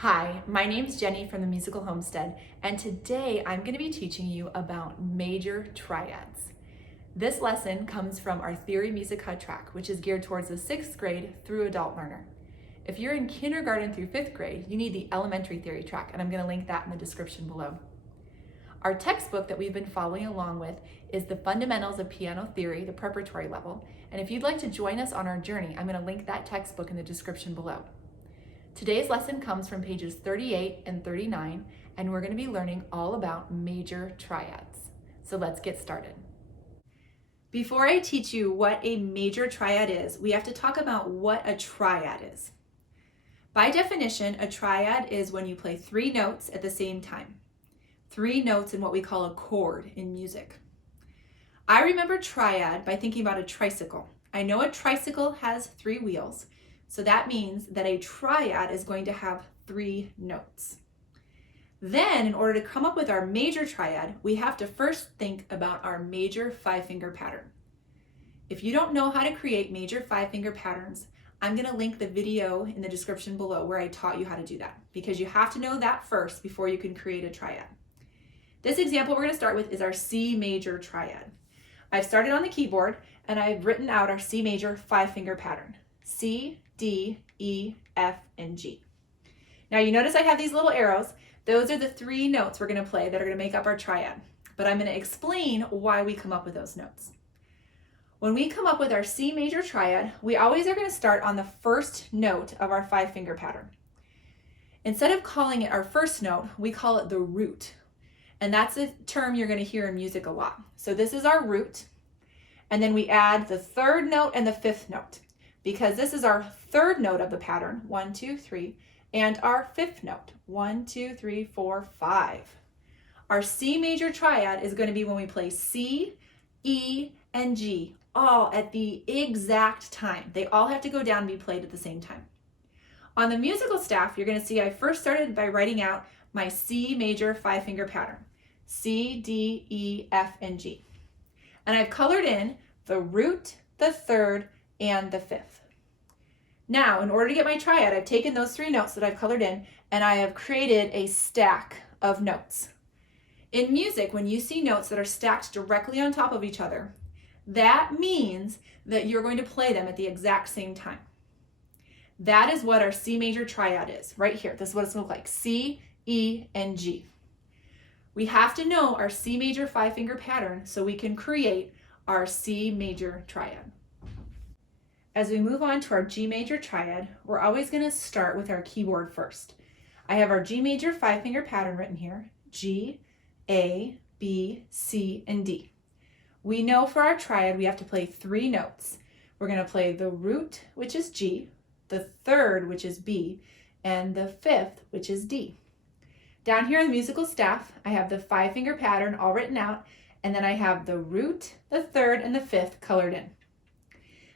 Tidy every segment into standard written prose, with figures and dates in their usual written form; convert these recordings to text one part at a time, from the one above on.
Hi, my name's Jenny from the Musical Homestead, and today I'm going to be teaching you about major triads. This lesson comes from our Theory Musica track, which is geared towards the 6th grade through adult learner. If you're in kindergarten through 5th grade, you need the elementary theory track, and I'm going to link that in the description below. Our textbook that we've been following along with is the Fundamentals of Piano Theory, the preparatory level, and if you'd like to join us on our journey, I'm going to link that textbook in the description below. Today's lesson comes from pages 38 and 39, and we're going to be learning all about major triads. So let's get started. Before I teach you what a major triad is, we have to talk about what a triad is. By definition, a triad is when you play 3 notes at the same time. 3 notes in what we call a chord in music. I remember triad by thinking about a tricycle. I know a tricycle has 3 wheels. So that means that a triad is going to have 3 notes. Then, in order to come up with our major triad, we have to first think about our major 5-finger pattern. If you don't know how to create major 5-finger patterns, I'm going to link the video in the description below where I taught you how to do that, because you have to know that first before you can create a triad. This example we're going to start with is our C major triad. I've started on the keyboard and I've written out our C major 5-finger pattern. C, D, E, F, and G. Now you notice I have these little arrows. Those are the 3 notes we're going to play that are going to make up our triad. But I'm going to explain why we come up with those notes. When we come up with our C major triad, we always are going to start on the first note of our 5-finger pattern. Instead of calling it our first note, we call it the root. And that's a term you're going to hear in music a lot. So this is our root. And then we add the 3rd note and the 5th note, because this is our 3rd note of the pattern, 1, 2, 3, and our 5th note, 1, 2, 3, 4, 5. Our C major triad is going to be when we play C, E, and G, all at the exact time. They all have to go down and be played at the same time. On the musical staff, you're going to see I first started by writing out my C major 5-finger pattern, C, D, E, F, and G. And I've colored in the root, the 3rd, and the 5th. Now, in order to get my triad, I've taken those 3 notes that I've colored in and I have created a stack of notes. In music, when you see notes that are stacked directly on top of each other, that means that you're going to play them at the exact same time. That is what our C major triad is, right here. This is what it's going to look like, C, E, and G. We have to know our C major 5-finger pattern so we can create our C major triad. As we move on to our G major triad, we're always going to start with our keyboard first. I have our G major 5-finger pattern written here, G, A, B, C, and D. We know for our triad we have to play 3 notes. We're going to play the root, which is G, the 3rd, which is B, and the 5th, which is D. Down here in the musical staff, I have the 5-finger pattern all written out, and then I have the root, the 3rd, and the 5th colored in.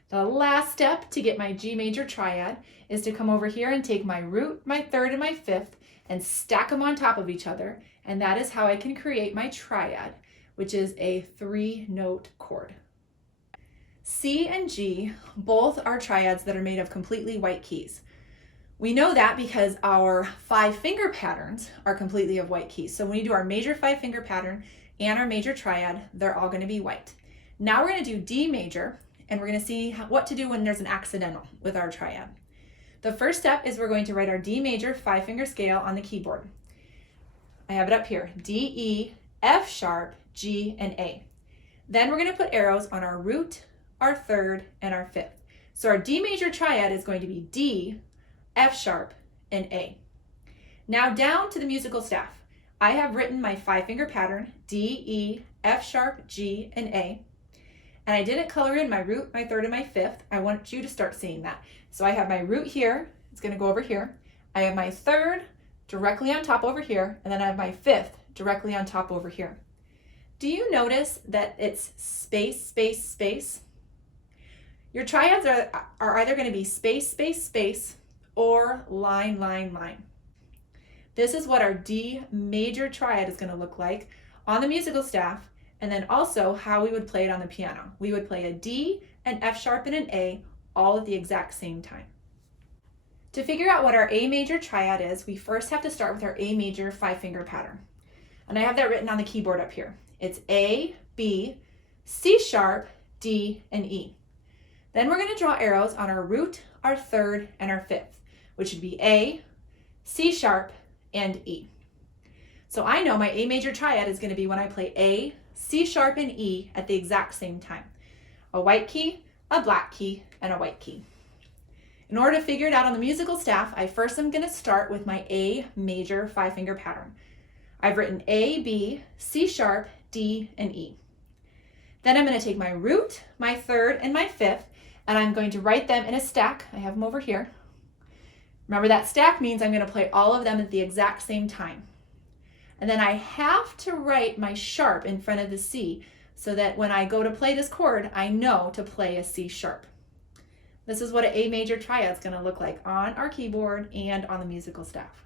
The last step to get my G major triad is to come over here and take my root, my 3rd, and my 5th and stack them on top of each other. And that is how I can create my triad, which is a 3-note chord. C and G both are triads that are made of completely white keys. We know that because our 5-finger patterns are completely of white keys. So when we do our major 5-finger pattern and our major triad, they're all going to be white. Now we're going to do D major. And we're going to see what to do when there's an accidental with our triad. The first step is we're going to write our D major 5-finger scale on the keyboard. I have it up here, D, E, F sharp, G, and A. Then we're going to put arrows on our root, our 3rd, and our 5th. So our D major triad is going to be D, F sharp, and A. Now down to the musical staff. I have written my 5-finger pattern, D, E, F sharp, G, and A. And I didn't color in my root, my 3rd, and my 5th. I want you to start seeing that. So I have my root here. It's going to go over here. I have my 3rd directly on top over here. And then I have my 5th directly on top over here. Do you notice that it's space, space, space? Your triads are either going to be space, space, space, or line, line, line. This is what our D major triad is going to look like on the musical staff. And then also how we would play it on the piano. We would play a D, an F sharp, and an A all at the exact same time. To figure out what our A major triad is, we first have to start with our A major 5-finger pattern. And I have that written on the keyboard up here. It's A, B, C sharp, D, and E. Then we're going to draw arrows on our root, our third, and our fifth, which would be A, C sharp, and E. So I know my A major triad is going to be when I play A, C sharp, and E at the exact same time. A white key, a black key, and a white key. In order to figure it out on the musical staff, I first am going to start with my A major 5-finger pattern. I've written A, B, C sharp, D, and E. Then I'm going to take my root, my third, and my fifth, and I'm going to write them in a stack. I have them over here. Remember, that stack means I'm going to play all of them at the exact same time. And then I have to write my sharp in front of the C so that when I go to play this chord, I know to play a C sharp. This is what an A major triad is going to look like on our keyboard and on the musical staff.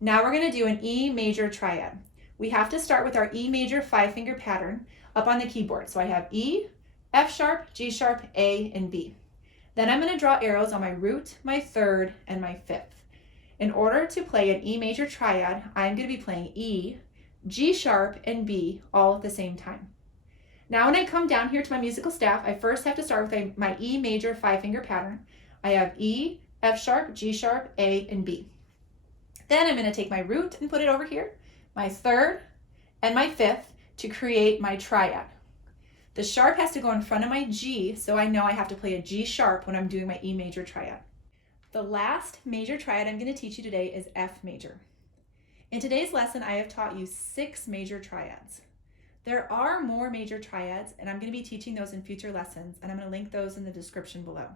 Now we're going to do an E major triad. We have to start with our E major 5-finger pattern up on the keyboard. So I have E, F sharp, G sharp, A, and B. Then I'm going to draw arrows on my root, my third, and my fifth. In order to play an E major triad, I'm going to be playing E, G sharp, and B all at the same time. Now when I come down here to my musical staff, I first have to start with my E major 5-finger pattern. I have E, F sharp, G sharp, A, and B. Then I'm going to take my root and put it over here, my third, and my fifth to create my triad. The sharp has to go in front of my G, so I know I have to play a G sharp when I'm doing my E major triad. The last major triad I'm going to teach you today is F major. In today's lesson, I have taught you 6 major triads. There are more major triads, and I'm going to be teaching those in future lessons, and I'm going to link those in the description below.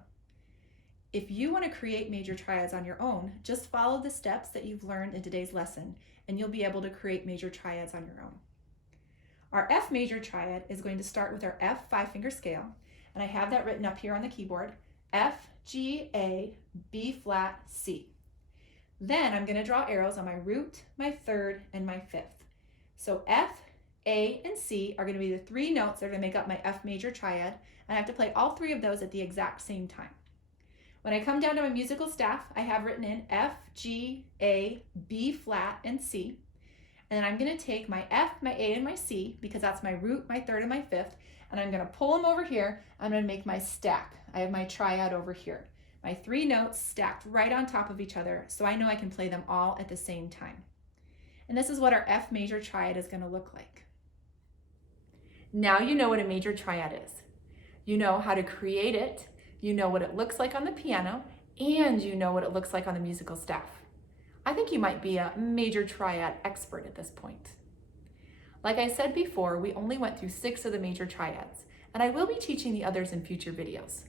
If you want to create major triads on your own, just follow the steps that you've learned in today's lesson, and you'll be able to create major triads on your own. Our F major triad is going to start with our F 5-finger scale, and I have that written up here on the keyboard, F, G, A, B flat, C. Then I'm going to draw arrows on my root, my third, and my fifth. So F, A, and C are going to be the 3 notes that are going to make up my F major triad, and I have to play all 3 of those at the exact same time. When I come down to my musical staff, I have written in F, G, A, B flat, and C. And then I'm going to take my F, my A, and my C, because that's my root, my third, and my fifth, and I'm going to pull them over here. I'm going to make my stack. I have my triad over here. My 3 notes stacked right on top of each other, so I know I can play them all at the same time. And this is what our F major triad is going to look like. Now you know what a major triad is. You know how to create it, you know what it looks like on the piano, and you know what it looks like on the musical staff. I think you might be a major triad expert at this point. Like I said before, we only went through 6 of the major triads, and I will be teaching the others in future videos.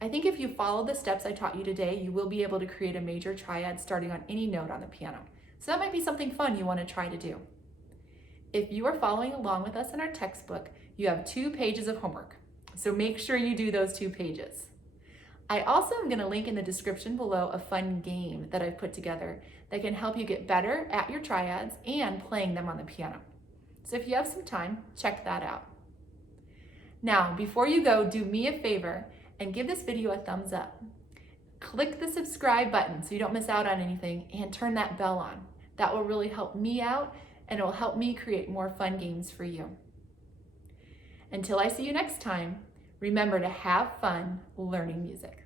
I think if you follow the steps I taught you today, you will be able to create a major triad starting on any note on the piano. So that might be something fun you want to try to do. If you are following along with us in our textbook, you have 2 pages of homework. So make sure you do those 2 pages. I also am going to link in the description below a fun game that I've put together that can help you get better at your triads and playing them on the piano. So if you have some time, check that out. Now, before you go, do me a favor and give this video a thumbs up. Click the subscribe button so you don't miss out on anything, and turn that bell on. That will really help me out, and it will help me create more fun games for you. Until I see you next time, remember to have fun learning music.